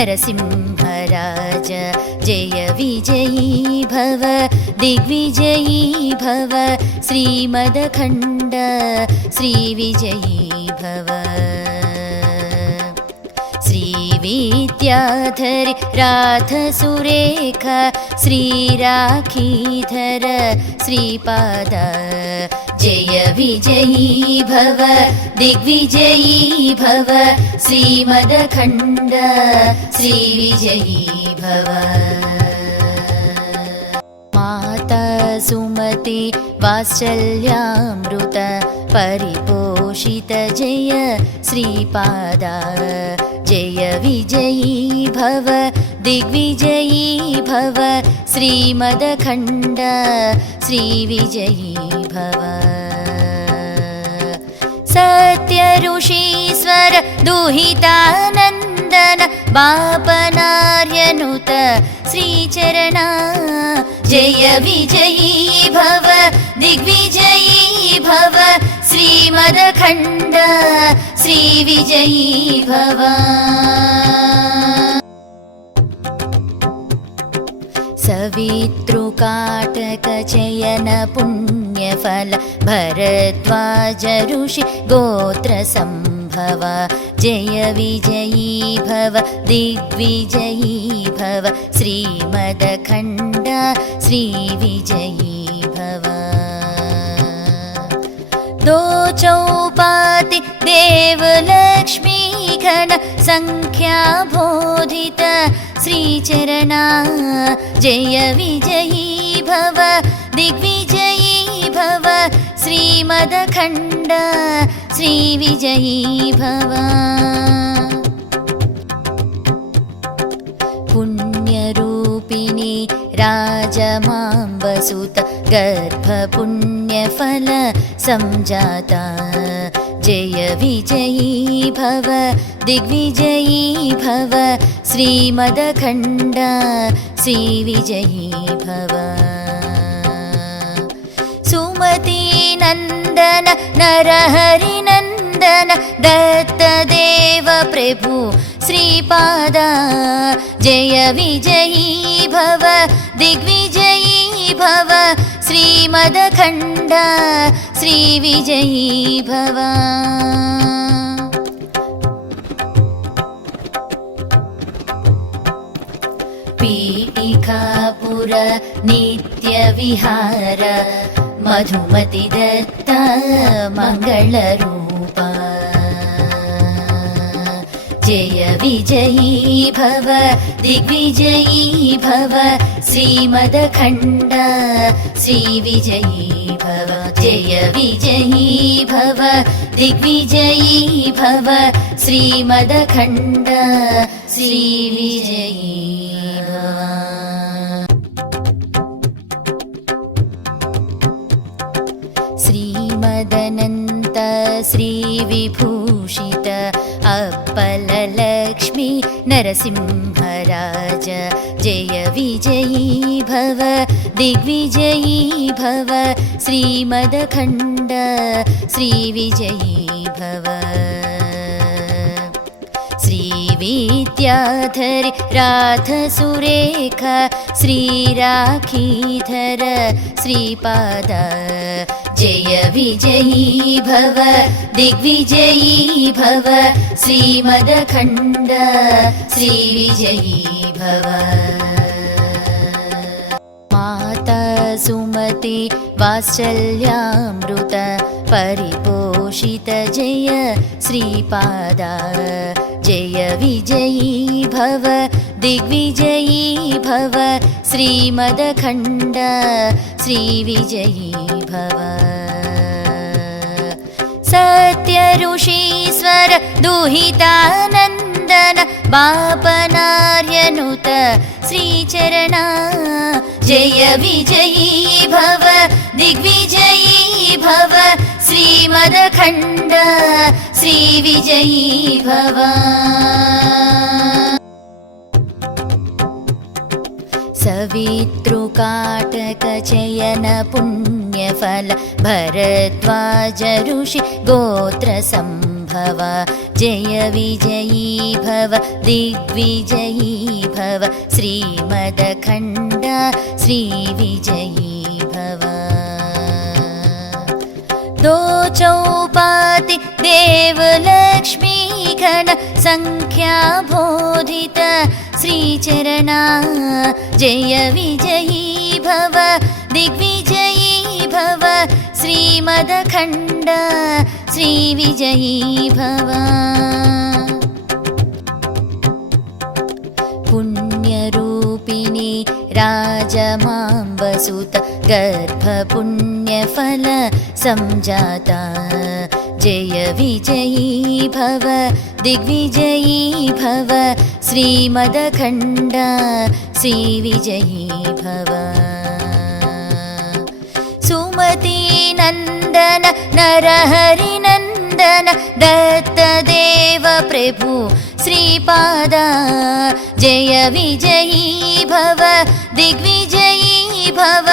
नरसिंहराज जय विजयी भव दिग्विजयी भव श्रीमदखण्ड श्रीविजयी भव श्रीविद्याधरि राधसुरेख श्रीराखीधर श्रीपाद जय विजयी भव दिग्विजयी भव श्रीमदखण्ड श्रीविजयी भव माता सुमति वात्सल्यामृत परिपोषित जय श्रीपाद जय विजयी भव दिग्विजयी भव श्रीमदखण्ड श्रीविजयी भव सत्यऋषीश्वर दुहितानन्दन बापनार्यनुत श्रीचरण जय विजयी भव दिग्विजयी भव श्रीमदखण्ड श्रीविजयी भव सवितृकाटकचयन पुण्यफल भरद्वाज ऋषि गोत्र संभव जय विजयी भव दिग्विजयी भव श्रीमदखण्ड श्रीविजयी भव दो चौपाति देवलक्ष्मी घन संख्या बोधित श्रीचरण जय विजयी भव दिग्विजयी भव श्रीमदखण्ड श्रीविजयी भव पुण्यरूपिणी राजमाम्बसुत गर्भपुण्यफल संजाता जय विजयी भव दिग्विजयी भव श्रीमदखण्ड श्रीविजयी भव सुमतीनन्दन नरहरिनन्दन दत्तदेव प्रभु श्रीपाद जय विजयी भव दिग्विजयी भव श्रीमदखण्ड श्रीविजयी भव पीठिकापुर नित्यविहार मधुमति दत्त मङ्गलरूप जय विजयी भव दिग्विजयी भव श्रीमदखण्ड श्रीविजयी भव जय विजयी भव दिग्विजयी भव श्रीमदखण्ड श्रीविजयी भव श्रीमदनन्त श्रीविभूषित अप्पललक्ष्मी नरसिंहराज जय विजयी भव दिग्विजयी भव श्रीमदखण्ड श्रीविजयी भव श्रीविद्याधरि राधसुरेख श्रीराखीधर श्रीपाद जय विजयी भव दिग्विजयी भव श्रीमदखण्ड श्रीविजयी भव माता सुमति वात्सल्यामृत परिपोषित जय श्रीपाद जय विजयी भव दिग्विजयी भव श्रीमदखण्ड श्रीविजयी भव सत्यऋषीश्वर दुहितानन्दन बापनार्यनुत श्रीचरण जय विजयी भव दिग्विजयी भव श्रीमदखण्ड श्रीविजयी भव सवितृकाटकचयन पुण्यफल भरद्वाज ऋषि गोत्र संभव जय विजयी भव दिग्विजयी भव श्रीमदखण्ड श्रीविजयी भव दो चौपाति देवलक्ष्मी गण संख्या बोधित श्रीचरणा जय विजयी भव दिग्विजयी भव श्रीमदखण्ड श्रीविजयी भव पुण्यरूपिणी राजमाम्बसुत गर्भपुण्यफल संजाता जय विजयी भव दिग्विजयी भव श्रीमदखण्ड श्रीविजयी भव सुमती नन्दन नरहरिनन्दन दत्तदेव प्रभु श्रीपादा जय विजयी भव दिग्विजयी भव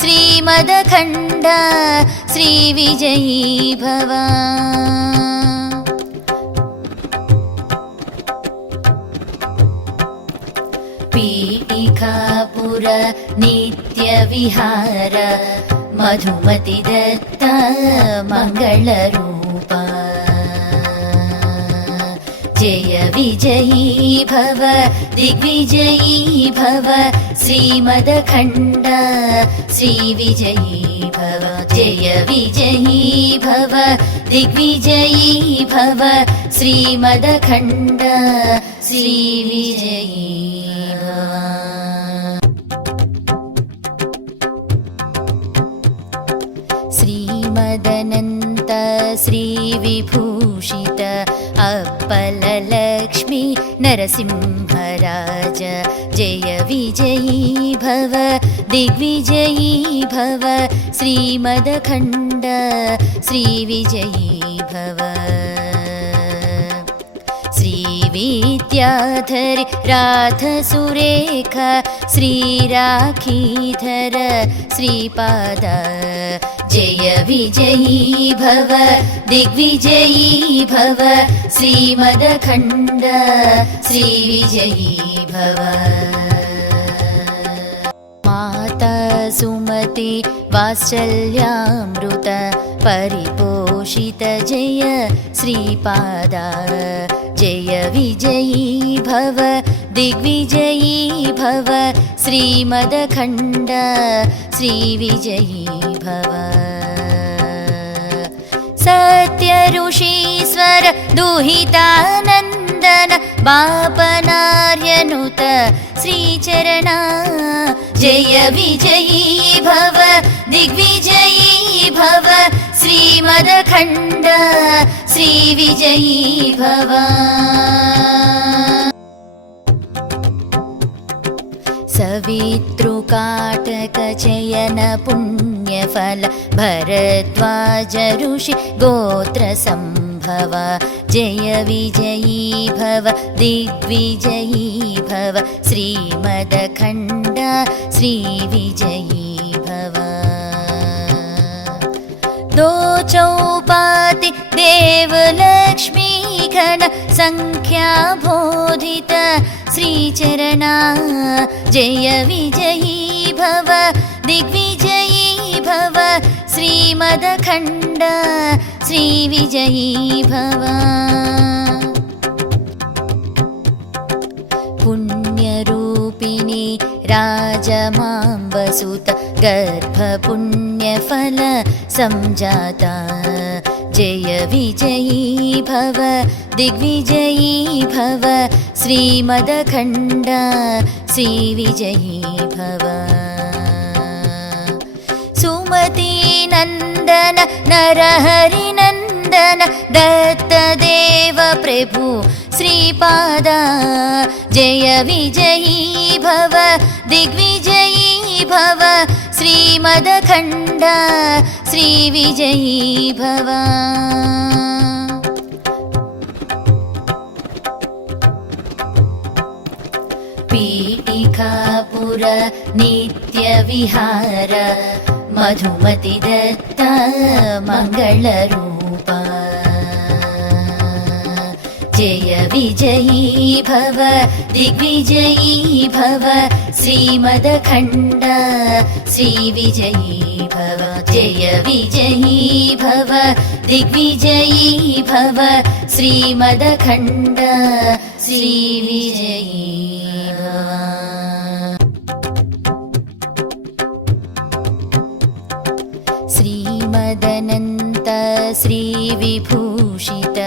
श्रीमदखण्ड श्रीविजयी भव पीठिकापुर नित्यविहार मधुमति दत्त मङ्गलरूप जय विजयी भव दिग्विजयी भव श्रीमदखण्ड श्रीविजयी भव जय विजयी भव दिग्विजयी भव श्रीमदखण्ड श्रीविजयी भव श्रीमदनन्त श्रीविभूषित अप्पललक्ष्मी नरसिंहराज जय विजयी भव दिग्विजयी भव श्रीमदखण्ड श्रीविजयी भव श्रीविद्याधरि राधसुरेखा श्रीराखीधर श्रीपादा जय विजयी भव दिग्विजयी भव श्रीमदखण्ड श्रीविजयी भव माता सुमति वात्सल्यामृत परिपोषित जय श्रीपादा जय विजयी भव दिग्विजयी भव श्रीमदखण्ड श्रीविजयी भव सत्यऋषीश्वर दुहितानन्दन बापनार्यनुत श्रीचरणा जय विजयी भव दिग्विजयी भव श्रीमदखण्ड श्रीविजयी भव सवितृकाटकचयन पुण्यफल भरद्वाज ऋषि गोत्र संभव जय विजयी भव दिग्विजयी भव श्रीमदखण्ड श्रीविजयी भव दो चौपाति देवलक्ष्मी गण संख्या बोधित श्रीचरणा जय विजयी भव दिग्विजयी भव श्रीमदखण्ड श्रीविजयी भव पुण्यरूपिणी राजमाम्बसुत गर्भपुण्यफल संजाता जय विजयी भव दिग्विजयी भव श्रीमदखण्ड श्रीविजयी भव सुमती नन्दन नरहरिनन्दन दत्तदेव प्रभु श्रीपादा जय विजयी भव दिग्विजयी भव श्रीमदखण्ड श्रीविजयी भव पीठिकापुर नित्यविहार मधुमति दत्त मङ्गलरूप जय विजयी भव दिग्विजयी भव श्रीमदखण्ड श्रीविजयी भव जय विजयी भव दिग्विजयी भव श्रीमदखण्ड श्रीविजयी भव। श्रीमदनन्त श्रीविभूषित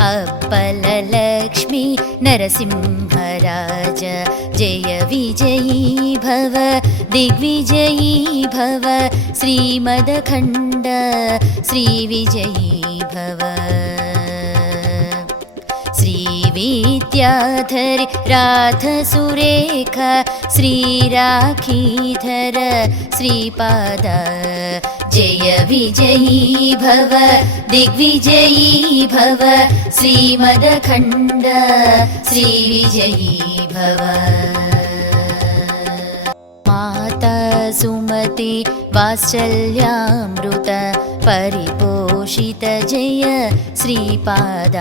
अप्पललक्ष्मी नरसिंहराज जय विजयी भव दिग्विजयी भव श्रीमदखण्ड श्रीविजयी भव। श्रीविद्याधर राधसुरेख श्रीराखीधर श्रीपाद जय विजयी भव दिग्विजयी भव श्रीमदखण्ड श्रीविजयी भव। माता सुमति वात्सल्यामृत परिपोषित जय श्रीपाद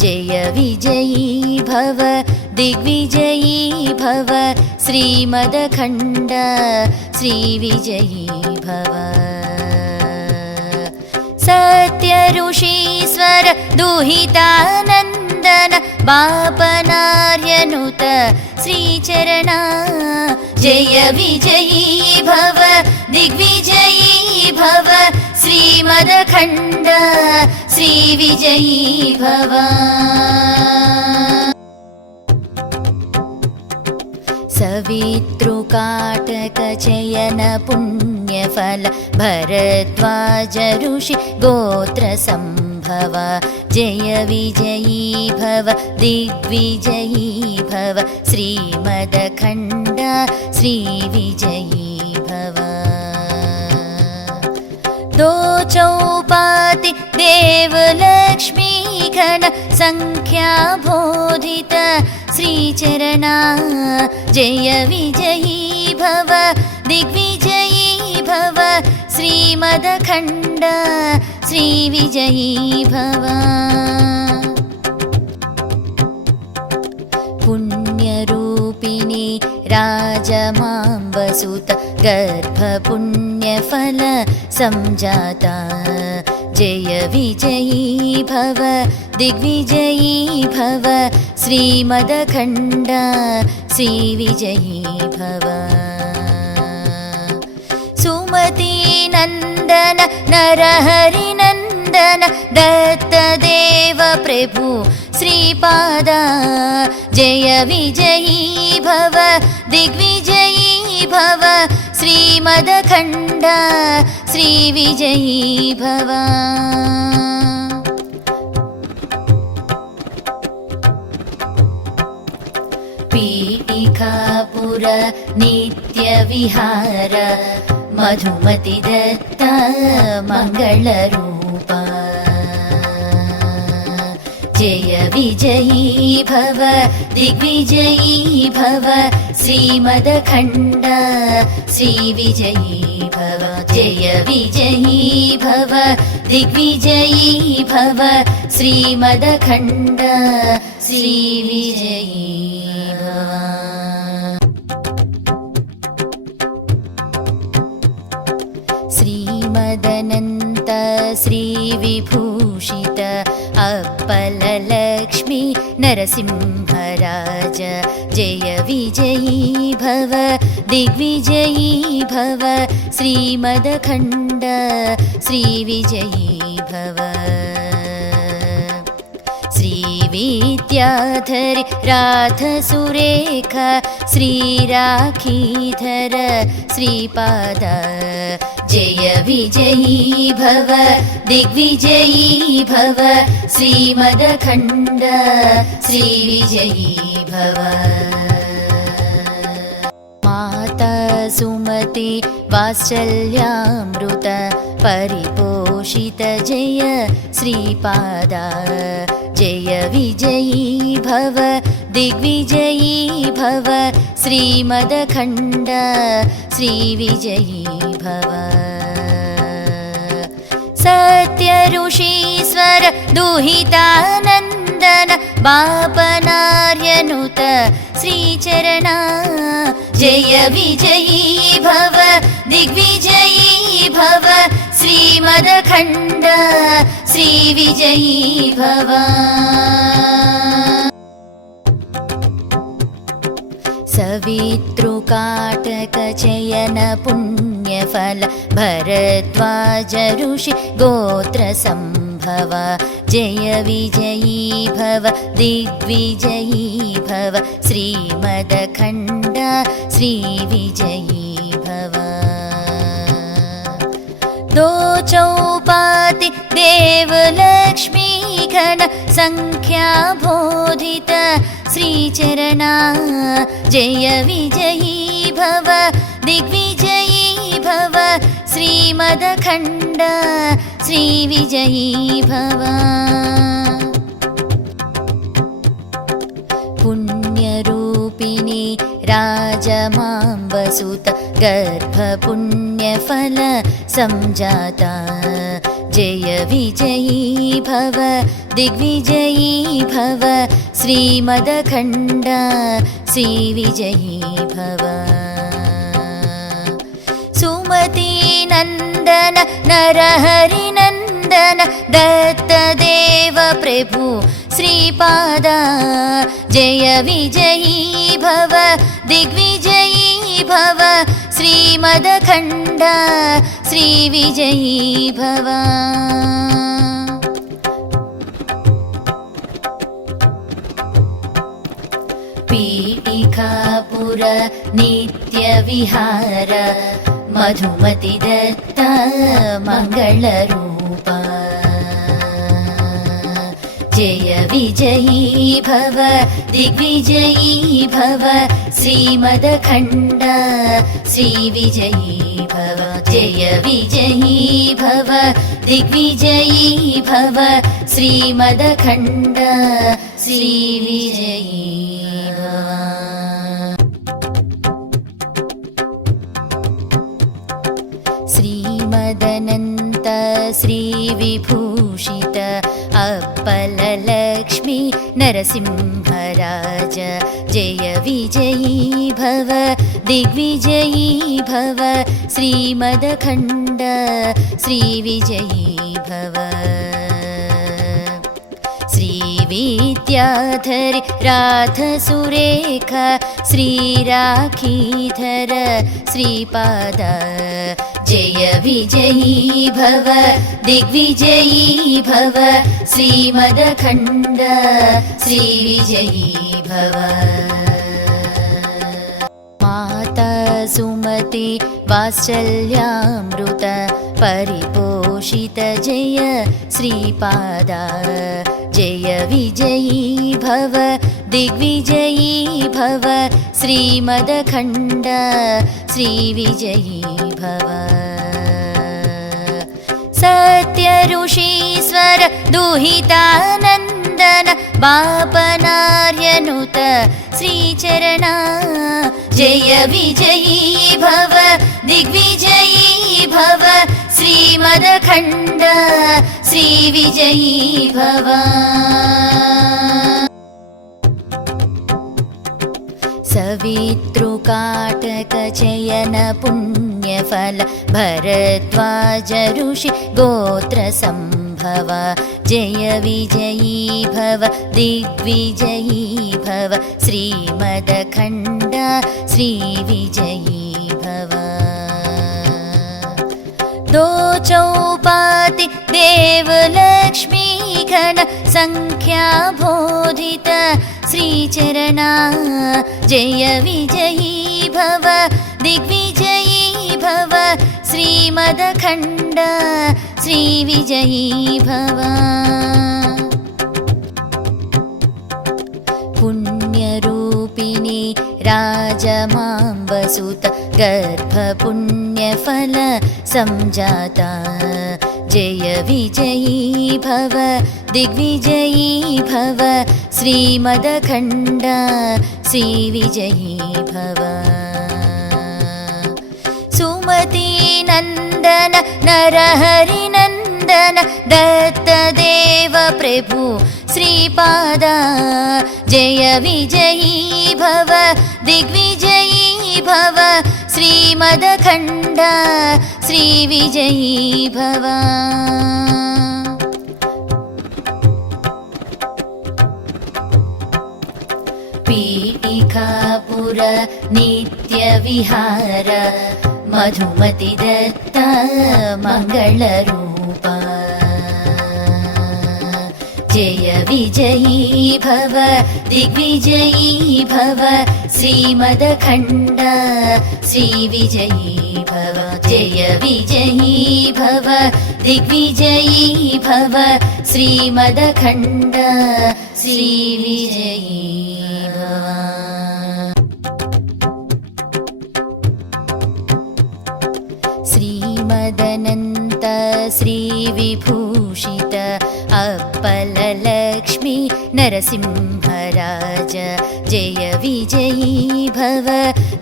जय विजयी भव दिग्विजयी भव श्रीमदखण्ड श्रीविजयी भव। सत्यऋषीश्वर दुहितानन्दन बापनार्यनुत श्रीचरणा जय विजयी भव दिग्विजयी भव श्रीमदखण्ड श्रीविजयी भव। सवितृकाटकचयन पुण्यफल भरद्वाज ऋषि गोत्र संभव जय विजयी भव दिग्विजयी भव श्रीमदखण्ड श्रीविजयी भव। दो चौपाति देवलक्ष्मी घन संख्या बोधित श्रीचरणा जय विजयी भव दिग्विजयी भव श्रीमदखण्ड श्रीविजयी भव। पुण्यरूपिणी राजमाम्बसुत गर्भपुण्यफल संजाता जय विजयी भव दिग्विजयी भव श्रीमदखण्ड श्रीविजयी भव। सुमती नन्दन नरहरिनन्दन दत्तदेव प्रभु श्रीपाद जय विजयी भव दिग्विजयी भव श्रीमदखण्ड श्रीविजयी भव। पीठिकापुर नित्यविहार मधुमति दत्त मङ्गलरूप जय विजयी भव दिग्विजयी भव श्रीमदखण्ड श्रीविजयी भव जय विजयी भव दिग्विजयी भव श्रीमदखण्ड श्रीविजयी भव। श्रीमदनन्त श्रीविभूषित अप्पललक्ष्मी नरसिंहराज जय विजयी भव दिग्विजयी भव श्रीमदखण्ड श्रीविजयी भव। श्रीविद्याधर राधसुरेख श्रीराखीधर श्रीपाद जय विजयी भव दिग्विजयी भव श्रीमदखण्ड श्रीविजयी भव। माता सुमति वात्सल्यामृत परिपोषित जय श्रीपाद जय विजयी भव दिग्विजयी भव श्रीमदखण्ड श्रीविजयी भव। सत्यऋषीश्वर दुहितानन्द नन्दन बापनार्यनुत श्रीचरणा जय विजयी भव दिग्विजयी भव श्रीमदखण्ड श्रीविजयी भव सवितृकाटकचयन पुण्यफल भरद्वाज ऋषि गोत्रसम्भव जय विजयी भव दिग्विजयी भव श्रीमदखण्ड श्रीविजयी भव दो चौपाति देवलक्ष्मी घन संख्या बोधित श्रीचरणा जय विजयी भव दिग्विजयी भव श्रीमदखण्ड श्रीविजयी भव पुण्यरूपिणी राजमाम्बसुत गर्भपुण्यफल संजाता जय विजयी भव दिग्विजयी भव श्रीमदखण्ड श्रीविजयी भव सुमती नन्दन नरहरिनन्दन दत्तदेव प्रभु श्रीपादा जय विजयी भव दिग्विजयी भव श्रीमदखण्ड श्रीविजयी भव पीठिकापुर नित्यविहार मधुमति दत्त मङ्गलरूप जय विजयी भव दिग्विजयी भव श्रीमदखण्ड श्रीविजयी भव जय विजयी भव दिग्विजयी भव श्रीमदखण्ड श्रीविजयी भव श्रीमदनन्त श्रीविभूषित अप्पललक्ष्मी नरसिंहराज जय विजयी भव दिग्विजयी भव श्रीमदखण्ड श्रीविजयी भव श्रीविद्याधरि राधसुरेख श्रीराखीधर श्रीपाद जय विजयी भव दिग्विजयी भव श्रीमदखण्ड श्रीविजयी भव माता सुमति वात्सल्यामृत परिपोषित जय श्रीपादा जय विजयी भव दिग्विजयी भव श्रीमदखण्ड श्रीविजयी भव सत्यऋषीश्वर दुहितानन्दन बापनार्यनुत श्रीचरणा जय विजयी भव दिग्विजयी भव श्रीमदखण्ड श्रीविजयी भव सवितृकाटकचयन पुण्यफल भरद्वाज ऋषि गोत्रसम्भव जय विजयी भव दिग्विजयी भव श्रीमदखण्ड श्रीविजयी भव दो चौपाति देवलक्ष्मी घन संख्या बोधित श्रीचरणा जय विजयी भव दिग्विजयी भव श्रीमदखण्ड श्रीविजयी भव पुण्यरूपिणी राजमाम्बसुत गर्भपुण्यफल संजाता जय विजयी भव दिग्विजयी भव श्रीमदखण्ड श्रीविजयी भव सुमती नन्दन नरहरिनन्दन दत्तदेव प्रभु श्रीपाद जय विजयी भव दिग्विजयी भव श्रीमदखण्ड श्रीविजयी भव पीठिकापुर नित्यविहार मधुमतिदत्त मङ्गलरूप जय विजयी भव दिग्विजयी भव श्रीमदखण्ड श्रीविजयी भव जय विजयी भव दिग्विजयी भव श्रीमदखण्ड श्रीविजयी भव श्रीमदनन्त श्रीविभूषित अप्पललक्ष्मी नरसिंहराज जय विजयी भव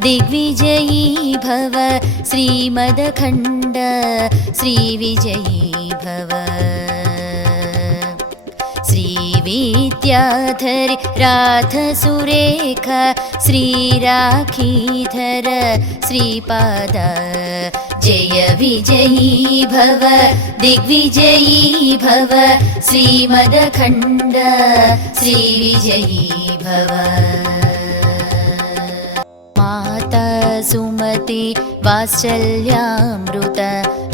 दिग्विजयी भव श्रीमदखण्ड श्रीविजयी भव श्रीविद्याधर राधसुरेख श्रीराखीधर श्रीपाद जय विजयी भव दिग्विजयी भव श्रीमदखण्ड श्रीविजयी भव माता सुमति वात्सल्यामृत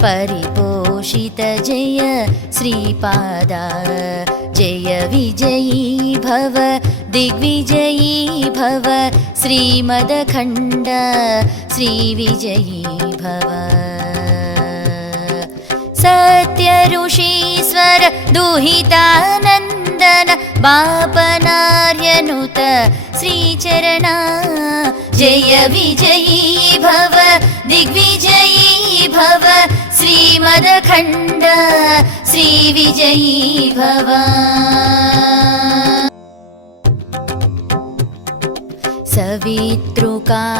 परिपोषित जय श्रीपाद जय विजयी भव दिग्विजयी भव श्रीमदखण्ड श्रीविजयी भव सत्यऋषीश्वर दुहितानन्दन बापनार्यनुत श्रीचरण जय विजयी भव दिग्विजयी भव श्रीमदखण्ड श्रीविजयी भव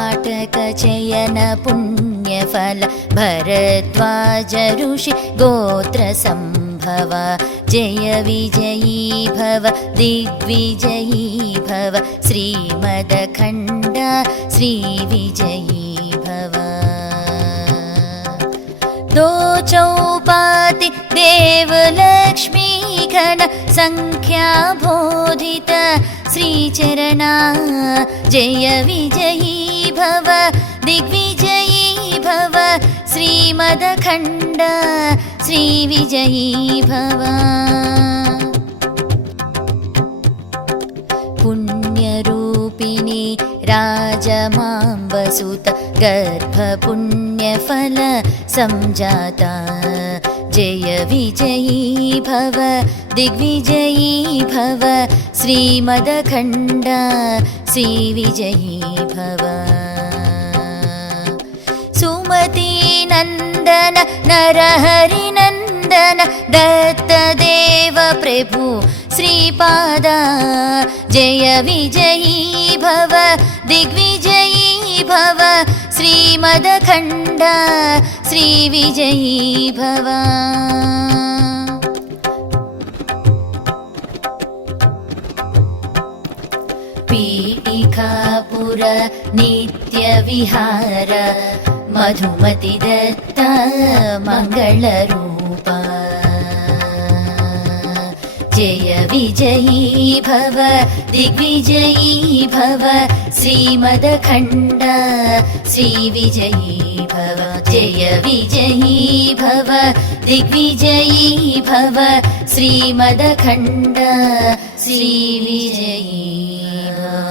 सवितृकाटकचयन पुण्यफल भरद्वाज ऋषि गोत्र संभव जय विजयी भव दिग्विजयी भव श्रीमदखण्ड श्रीविजयी भव दो चौपाति देवलक्ष्मी घन संख्या बोधित श्रीचरण जय विजयी भव दिग्विजयी भव श्रीमदखण्ड श्रीविजयी भव पुण्यरूपिणी राजमाम्बसुत गर्भपुण्यफल संजाता जय विजयी भव दिग्विजयी भव श्रीमदखण्ड श्रीविजयी भव सुमती नन्दन नरहरिनन्दन दत्तदेव प्रभु श्रीपाद जय विजयी भव दिग्विजयी भव श्रीमदखण्ड श्रीविजयी भव पीठिकापुर नित्यविहार मधुमतिदत्त मङ्गलरूप जय विजयी भव दिग्विजयी भव श्रीमदखण्ड श्रीविजयी भव जय विजयी भव दिग्विजयी भव श्रीमदखण्ड श्रीविजयी भव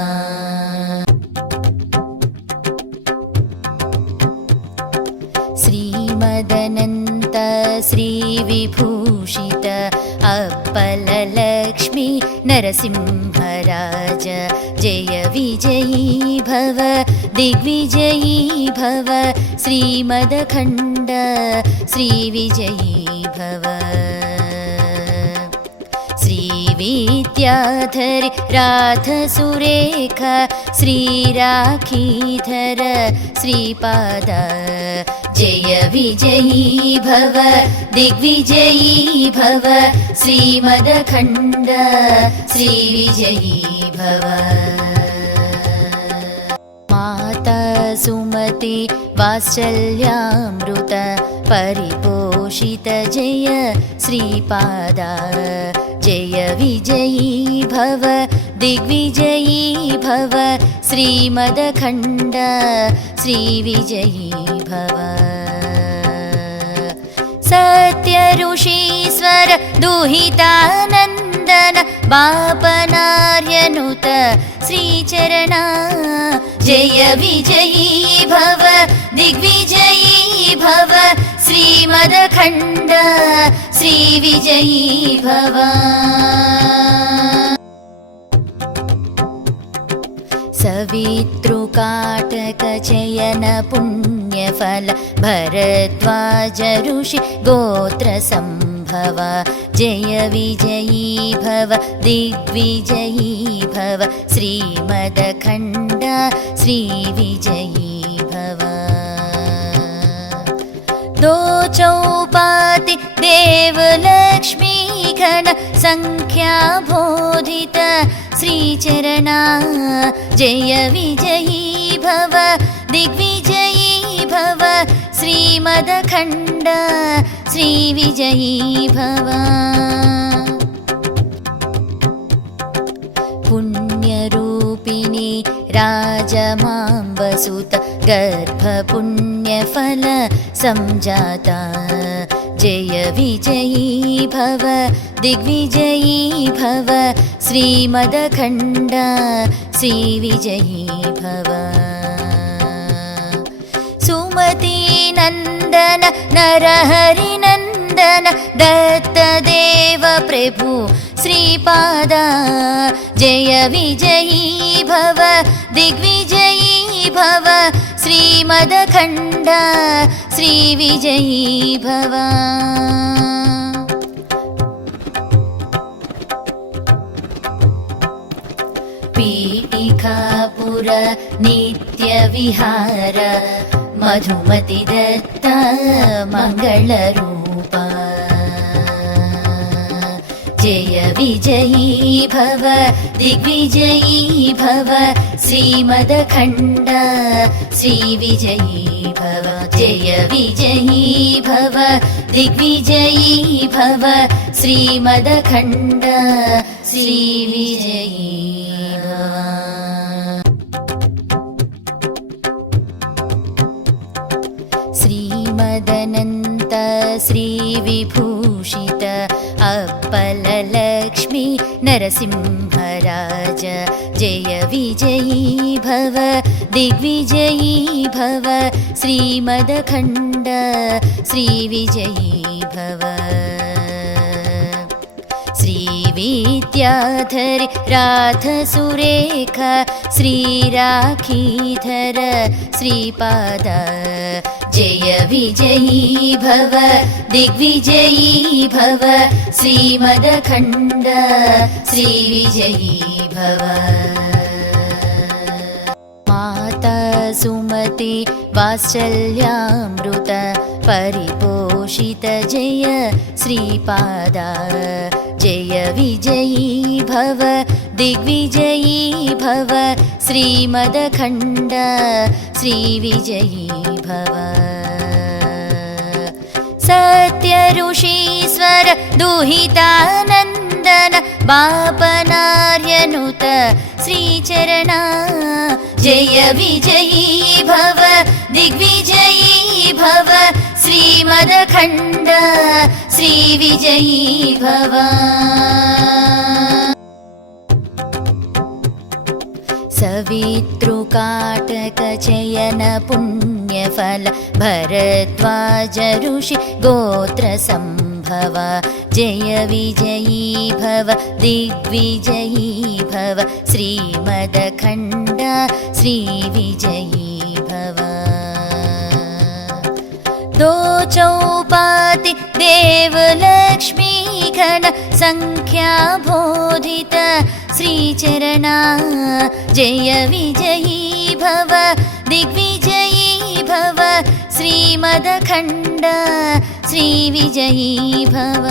श्रीमदनन्त श्रीविभूषित अप्पललक्ष्मी नरसिंहराज जय विजयी भव दिग्विजयी भव श्रीमदखण्ड श्रीविजयी भव श्रीविद्याधर राधसुरेख श्रीराखीधर श्रीपाद जय विजयी भव दिग्विजयी भव श्रीमदखण्ड श्रीविजयी भव। माता सुमति वात्सल्यामृत परिपोषित जय श्रीपादा जय विजयी भव दिग्विजयी भव श्रीमदखण्ड श्रीविजयी भव। सत्य ऋषीश्वर दुहितानन्दन बापनार्यनुत श्रीचरणा जय विजयी भव दिग्विजयी भव श्रीमदखण्ड श्रीविजयी भव। सवितृकाटकचयन पुण्यफल भरद्वाज ऋषि गोत्र संभव जय विजयी भव दिग्विजयी भव श्रीमदखण्ड श्रीविजयी भव। दो चौपाति देवलक्ष्मी घन संख्या बोधित श्रीचरणा जय विजयी भव दिग्विजयी भव श्रीमदखण्ड श्रीविजयी भव। पुण्यरूपिणी राजमाम्बसुत गर्भपुण्यफल संजाता जय विजयी भव दिग्विजयी भव श्रीमदखण्ड श्रीविजयी भव। सुमती नन्दन नरहरिनन्दन दत्तदेव प्रभु श्रीपादा जय विजयी भव दिग्विजयी भव श्रीमदखण्ड श्रीविजयी भव। पीठिकापुर नित्यविहार मधुमति दत्त मङ्गलरूप जय विजयी भव दिग्विजयी भव श्रीमदखण्ड श्रीविजयी भव। जय विजयी भव दिग्विजयी भव श्रीमदखण्ड श्रीविजयी भव। श्रीमदनन्त श्रीविभूषित अप्पललक्ष्मी नरसिंहराज जय विजयी भव दिग्विजयी भव श्रीमदखण्ड श्रीविजयी भव। श्रीविद्याधरि राधसुरेख श्रीराखीधर श्रीपाद जय विजयी भव दिग्विजयी भव श्रीमदखण्ड श्रीविजयी भव। माता सुमति वात्सल्यामृत परिपोषित जय श्रीपादा जय विजयी भव दिग्विजयी भव श्रीमदखण्ड श्रीविजयी भव। सत्य ऋषीश्वर दुहितानन्दन बापनार्यनुत श्रीचरणा जय विजयी भव दिग्विजयी भव श्रीमदखण्ड श्रीविजयी भव। सवितृकाटकचयन पुण्यफल भरद्वाज ऋषि गोत्र संभव जय विजयी भव दिग्विजयी भव श्रीमदखण्ड श्रीविजयी भव। दो चौपाति देवलक्ष्मी घन संख्या बोधित श्रीचरणा जय विजयी भव दिग्विजयी भव श्रीमदखण्ड श्रीविजयी भव।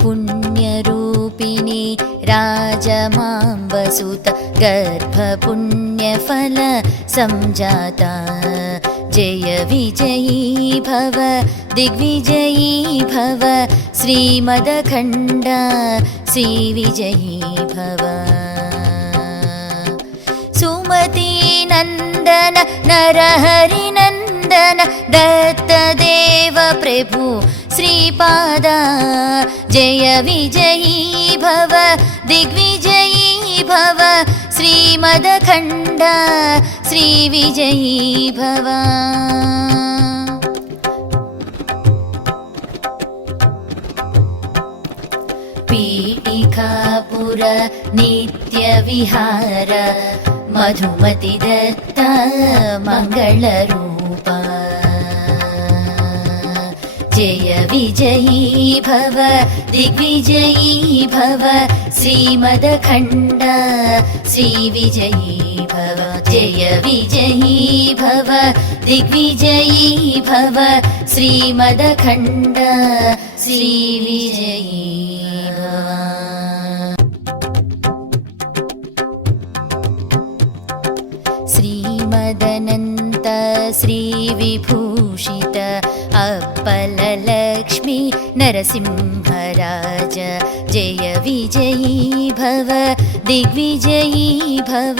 पुण्यरूपिणी राजमाम्बसुत गर्भपुण्यफल संजाता जय विजयी भव दिग्विजयी भव श्रीमदखण्ड श्रीविजयी भव। सुमतीनन्दन नरहरिनन्दन दत्तदेव प्रभु श्रीपाद जय विजयी भव दिग्विजयी भव श्रीमदखण्ड श्रीविजयी भव। पीठिकापुर नित्यविहार मधुमति दत्त मङ्गलरूप जय विजयी भव दिग्विजयी भव श्रीमदखण्ड श्रीविजयी भव। जय विजयी भव दिग्विजयी भव श्रीमदखण्ड श्रीविजयी भव। श्रीमदनन्त श्रीविभूषित अप्पललक्ष्मी नरसिंहराज जय विजयी भव दिग्विजयी भव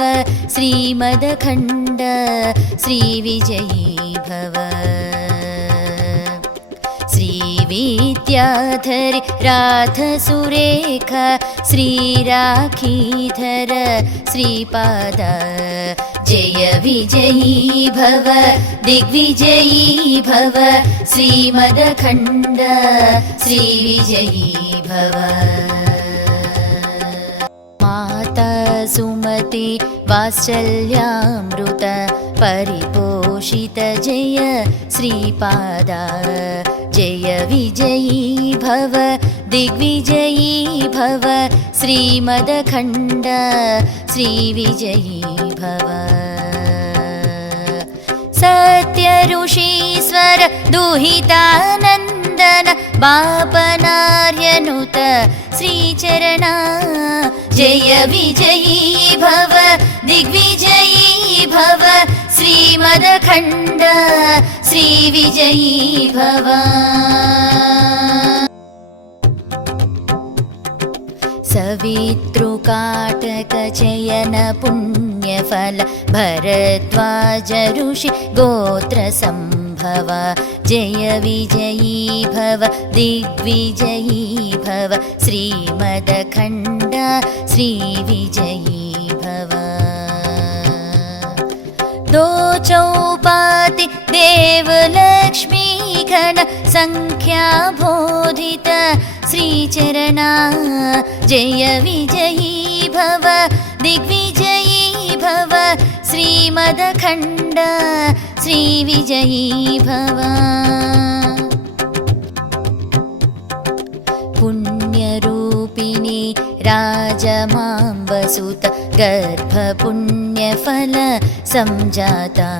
श्रीमदखण्ड श्रीविजयी भव। श्रीविद्याधरि राधसुरेख श्रीराखीधर श्रीपाद जय विजयी भव दिग्विजयी भव श्रीमदखण्ड श्रीविजयी भव। माता सुमति वात्सल्यामृत परिपोषित जय श्रीपाद जय विजयी भव दिग्विजयी भव श्रीमदखण्ड श्रीविजयी भव। सत्यऋषीश्वर दुहितानन्दन बापनार्यनुत श्रीचरण जय विजयी भव दिग्विजयी भव श्रीमदखण्ड श्रीविजयी भव। सवितृकाटकचयन पुण्यफल भरद्वाज ऋषि गोत्र संभव जय विजयी भव दिग्विजयी भव श्रीमदखण्ड श्रीविजयी भव। दो चौपाति देवलक्ष्मी घन संख्या बोधित श्रीचरण जय विजयी भव दिग्विजयी भव श्रीमदखण्ड श्रीविजयी भव। पुण्यरूपिणी राजमाम्बसुत गर्भपुण्यफल संजाता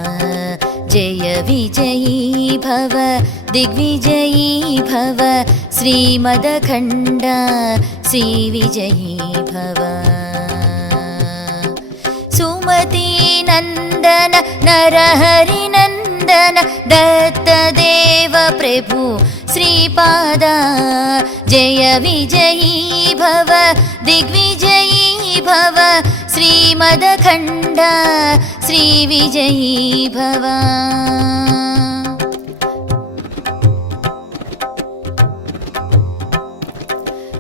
जय विजयी भव दिग्विजयी भव श्रीमदखण्ड श्रीविजयी भव। सुमतीनन्दन नरहरिनन्दन दत्तदेव प्रभु श्रीपाद जय विजयी भव दिग्विजयी भव श्रीमदखण्ड श्रीविजयी भव।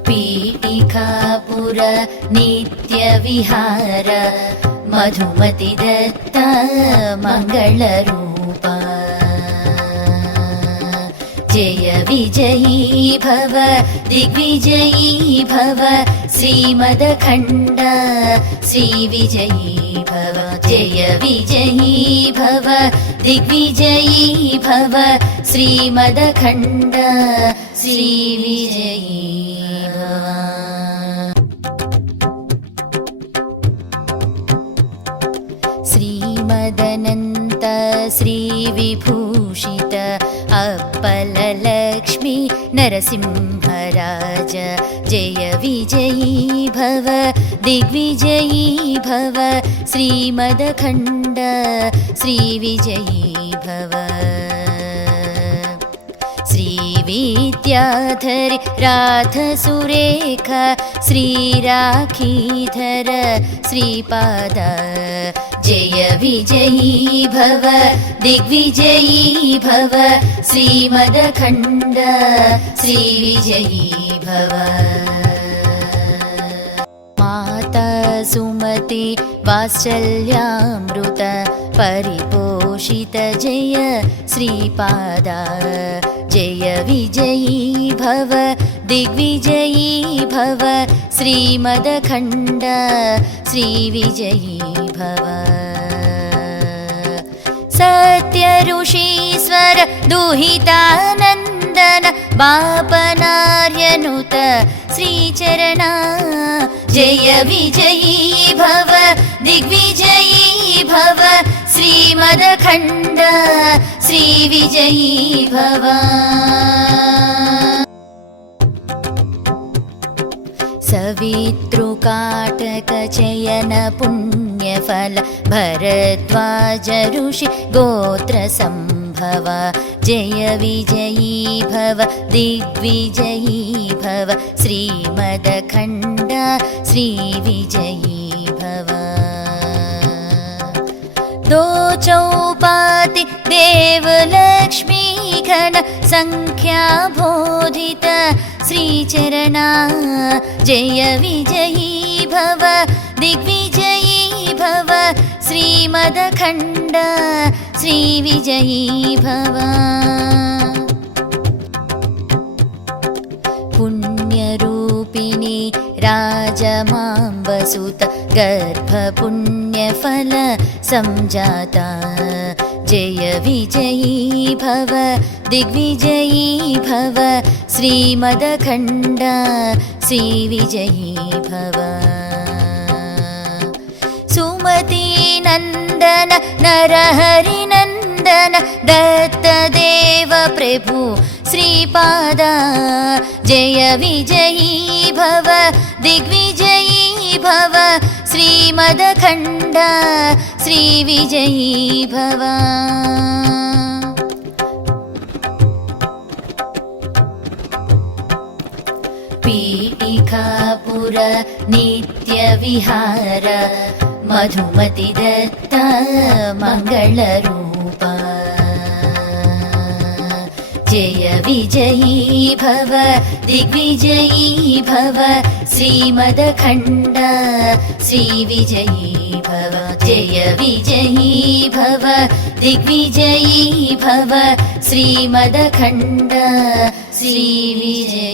पीठिकापुर नित्यविहार मधुमति दत्त मङ्गलरूप जय विजयी भव दिग्विजयी भव श्रीमदखण्ड श्रीविजयी भव। जय विजयी भव दिग्विजयी भव श्रीमदखण्ड श्रीविजयी भव। मदनन्त श्रीविभूषित अप्पललक्ष्मी नरसिंहराज जय विजयी भव दिग्विजयी भव श्रीमदखण्ड श्रीविजयी भव श्रीविद्याधरि राधसुरेखा श्रीराखीधर श्रीपाद जय विजयी भव दिग्विजयी भव श्रीमदखण्ड श्रीविजयी भव माता सुमति वात्सल्यामृत परिपोषित जय श्रीपाद जय विजयी भव दिग्विजयी भव श्रीमदखण्ड श्रीविजयी भव सत्यऋषीश्वर दुहितानन्दन बापनार्यनुत श्रीचरणा जय विजयी भव दिग्विजयी भव श्रीमदखण्ड श्रीविजयी भव सवितृकाटकचयन पुण्यफल भरद्वाज ऋषि गोत्रसम्भव जय विजयी भव दिग्विजयी भव श्रीमदखण्ड श्रीविजयी भव दो चौपाति देवलक्ष्मी घन संख्या बोधित श्रीचरणा जय विजयी भव दिग्विजयी भव श्रीमदखण्ड श्रीविजयी भव पुण्यरूपिणी राजमाम्बसुत गर्भपुण्यफल संजाता जय विजयी भव दिग्विजयी भव श्रीमदखण्ड श्रीविजयी भव सुमती नन्दन नरहरिनन्दन दत्तदेव प्रभु श्रीपाद जय विजयी भव दिग्विजयी भव श्रीमदखण्ड श्रीविजयी भव पीठिकापुर नित्यविहार मधुमति दत्त मङ्गलरूप जय विजयी भव दिग्विजयी भव श्रीमदखण्ड श्रीविजयी भव जय विजयी भव दिग्विजयी भव श्रीमदखण्ड श्रीविजयी